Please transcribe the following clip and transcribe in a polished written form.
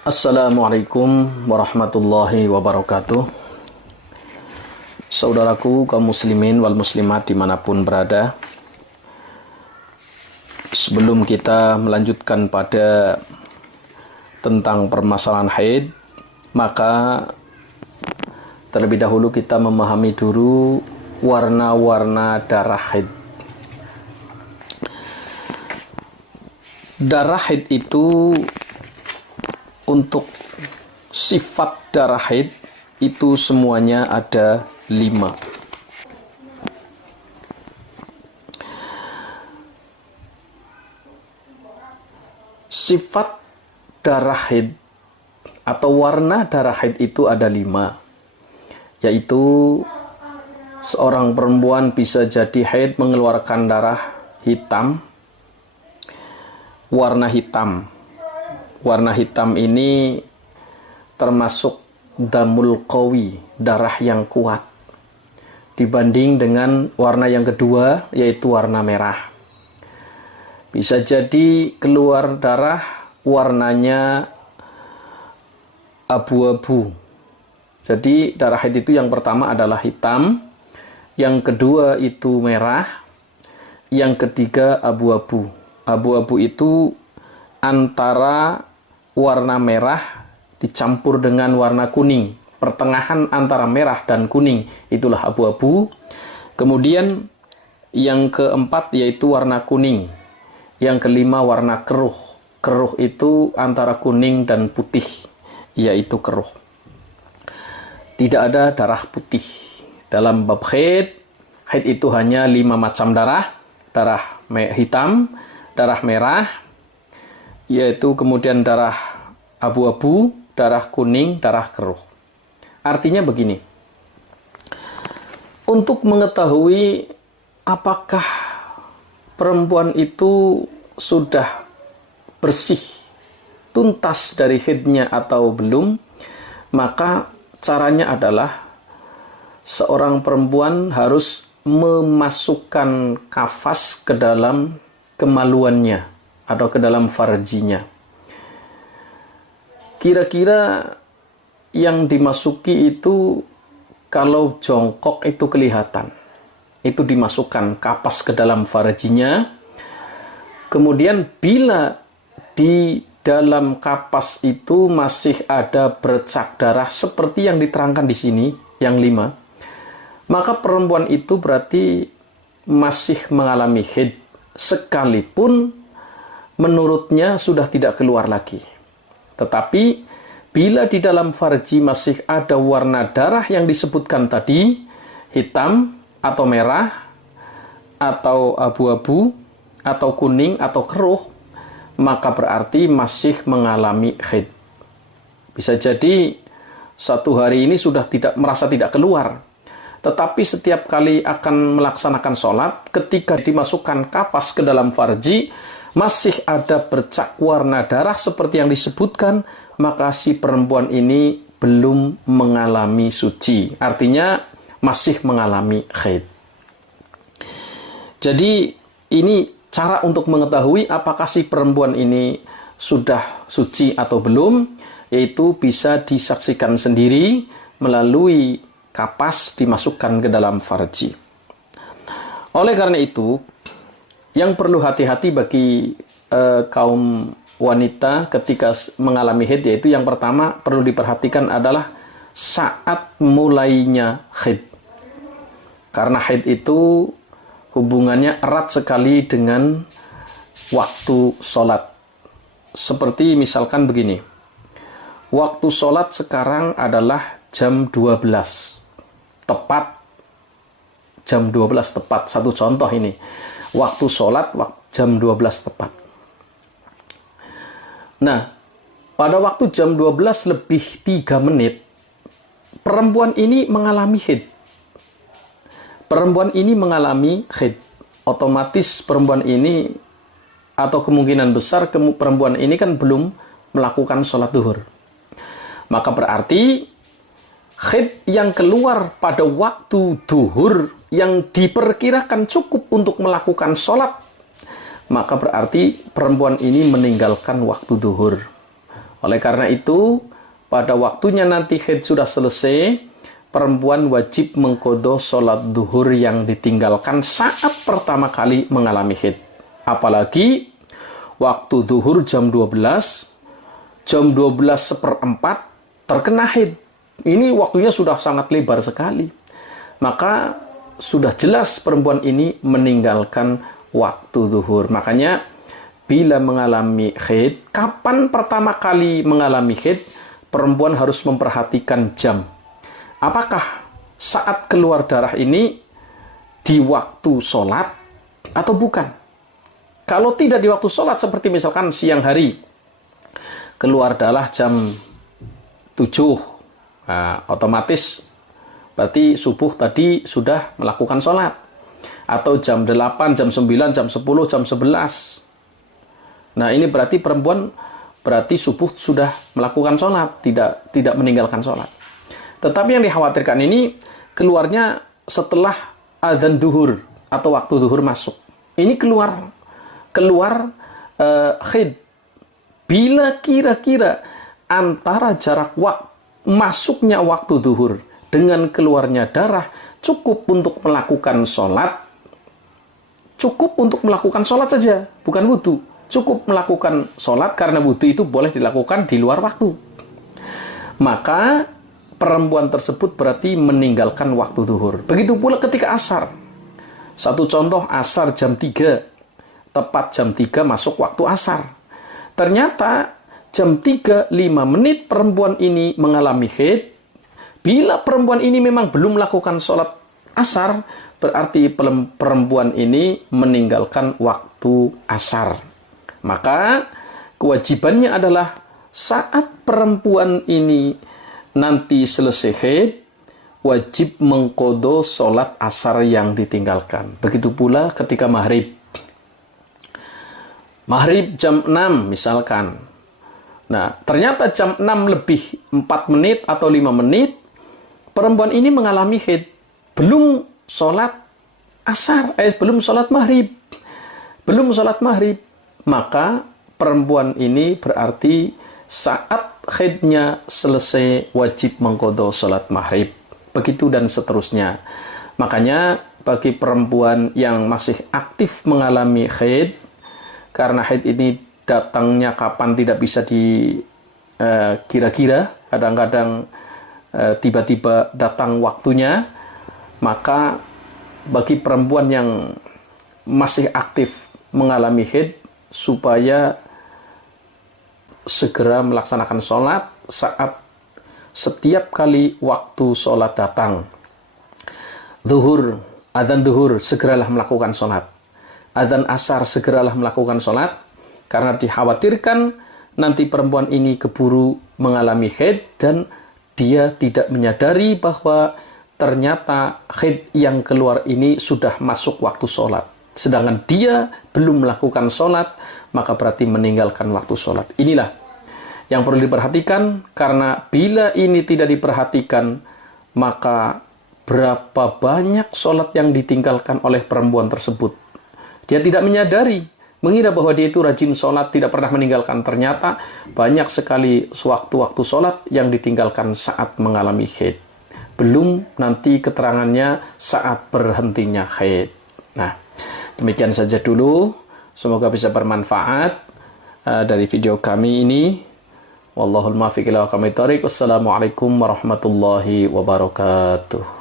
Assalamualaikum warahmatullahi wabarakatuh. Saudaraku kaum muslimin wal muslimat dimanapun berada, sebelum kita melanjutkan pada tentang permasalahan haid, maka terlebih dahulu kita memahami dulu warna-warna darah haid. Darah haid itu, untuk sifat darah haid itu semuanya ada 5. Sifat darah haid atau warna darah haid itu ada 5, yaitu seorang perempuan bisa jadi haid mengeluarkan darah hitam, warna hitam. Warna hitam ini termasuk damul qawi, darah yang kuat, dibanding dengan warna yang kedua, yaitu warna merah. Bisa jadi keluar darah warnanya abu-abu. Jadi darah haid itu yang pertama adalah hitam, yang kedua itu merah, yang ketiga abu-abu. Abu-abu itu antara warna merah dicampur dengan warna kuning. Pertengahan antara merah dan kuning, itulah abu-abu. Kemudian yang keempat yaitu warna kuning. Yang kelima warna keruh. Keruh itu antara kuning dan putih, yaitu keruh. Tidak ada darah putih. Dalam bab haid, haid itu hanya 5 macam darah. Darah hitam, darah merah, yaitu kemudian darah abu-abu, darah kuning, darah keruh. Artinya begini, untuk mengetahui apakah perempuan itu sudah bersih, tuntas dari haidnya atau belum, maka caranya adalah seorang perempuan harus memasukkan kafas ke dalam kemaluannya atau ke dalam farjinya. Kira-kira yang dimasuki itu, kalau jongkok itu kelihatan, itu dimasukkan kapas ke dalam farjinya. Kemudian bila di dalam kapas itu masih ada bercak darah seperti yang diterangkan di sini, yang 5, maka perempuan itu berarti masih mengalami haid, sekalipun menurutnya sudah tidak keluar lagi. Tetapi bila di dalam farji masih ada warna darah yang disebutkan tadi, hitam atau merah atau abu-abu atau kuning atau keruh, maka berarti masih mengalami haid. Bisa jadi satu hari ini sudah merasa tidak keluar, tetapi setiap kali akan melaksanakan sholat, ketika dimasukkan kafas ke dalam farji masih ada bercak warna darah seperti yang disebutkan, maka si perempuan ini belum mengalami suci. Artinya masih mengalami haid. Jadi ini cara untuk mengetahui apakah si perempuan ini sudah suci atau belum, yaitu bisa disaksikan sendiri melalui kapas dimasukkan ke dalam farji. Oleh karena itu, yang perlu hati-hati bagi kaum wanita ketika mengalami haid, yaitu yang pertama perlu diperhatikan adalah saat mulainya haid. Karena haid itu hubungannya erat sekali dengan waktu sholat. Seperti misalkan begini, waktu sholat sekarang adalah jam 12. Tepat jam 12 tepat. Satu contoh ini. Waktu sholat jam 12 tepat. Nah, pada waktu jam 12 lebih 3 menit, perempuan ini mengalami haid. Perempuan ini mengalami haid. Otomatis perempuan ini, atau kemungkinan besar perempuan ini kan belum melakukan sholat duhur. Maka berarti haid yang keluar pada waktu duhur yang diperkirakan cukup untuk melakukan sholat, maka berarti perempuan ini meninggalkan waktu duhur. Oleh karena itu, pada waktunya nanti haid sudah selesai, perempuan wajib mengqadha sholat duhur yang ditinggalkan saat pertama kali mengalami haid. Apalagi waktu duhur jam 12, jam 12:04 terkena haid. Ini waktunya sudah sangat lebar sekali. Maka sudah jelas perempuan ini meninggalkan waktu duhur. Makanya bila mengalami haid, kapan pertama kali mengalami haid, perempuan harus memperhatikan jam. Apakah saat keluar darah ini di waktu sholat atau bukan? Kalau tidak di waktu sholat, seperti misalkan siang hari, keluar darah jam 7, nah, otomatis berarti subuh tadi sudah melakukan sholat. Atau jam 8, jam 9, jam 10, jam 11. Nah, ini berarti perempuan berarti subuh sudah melakukan sholat, tidak meninggalkan sholat. Tetapi yang dikhawatirkan ini keluarnya setelah adzan duhur atau waktu duhur masuk. Ini keluar haid. Bila kira-kira antara jarak masuknya waktu duhur dengan keluarnya darah cukup untuk melakukan sholat, cukup untuk melakukan sholat saja, bukan wudu. Cukup melakukan sholat karena wudu itu boleh dilakukan di luar waktu. Maka perempuan tersebut berarti meninggalkan waktu duhur. Begitu pula ketika asar. Satu contoh, asar jam 3. Tepat jam 3 masuk waktu asar. Ternyata jam 3:05 perempuan ini mengalami haid. Bila perempuan ini memang belum melakukan sholat asar, berarti perempuan ini meninggalkan waktu asar. Maka kewajibannya adalah saat perempuan ini nanti selesai haid, wajib mengqadha sholat asar yang ditinggalkan. Begitu pula ketika maghrib. Maghrib jam 6 misalkan. Nah, ternyata jam 6 lebih 4 menit atau 5 menit, perempuan ini mengalami haid. Belum sholat asar, belum sholat maghrib. Belum sholat maghrib. Maka perempuan ini berarti saat haidnya selesai wajib mengqadha sholat maghrib. Begitu dan seterusnya. Makanya bagi perempuan yang masih aktif mengalami haid, karena haid ini datangnya kapan tidak bisa dikira-kira, kadang-kadang tiba-tiba datang waktunya, maka bagi perempuan yang masih aktif mengalami haid, supaya segera melaksanakan sholat saat setiap kali waktu sholat datang. Zuhur, adzan zuhur, segeralah melakukan sholat. Adzan asar, segeralah melakukan sholat. Karena dikhawatirkan nanti perempuan ini keburu mengalami haid dan dia tidak menyadari bahwa ternyata haid yang keluar ini sudah masuk waktu sholat. Sedangkan dia belum melakukan sholat, maka berarti meninggalkan waktu sholat. Inilah yang perlu diperhatikan, karena bila ini tidak diperhatikan, maka berapa banyak sholat yang ditinggalkan oleh perempuan tersebut. Dia tidak menyadari, mengira bahwa dia itu rajin sholat, tidak pernah meninggalkan. Ternyata banyak sekali waktu-waktu sholat yang ditinggalkan saat mengalami haid. Belum nanti keterangannya saat berhentinya haid. Nah, demikian saja dulu. Semoga bisa bermanfaat dari video kami ini. Wallahul muwaffiq ila aqwamit thoriq. Wassalamualaikum warahmatullahi wabarakatuh.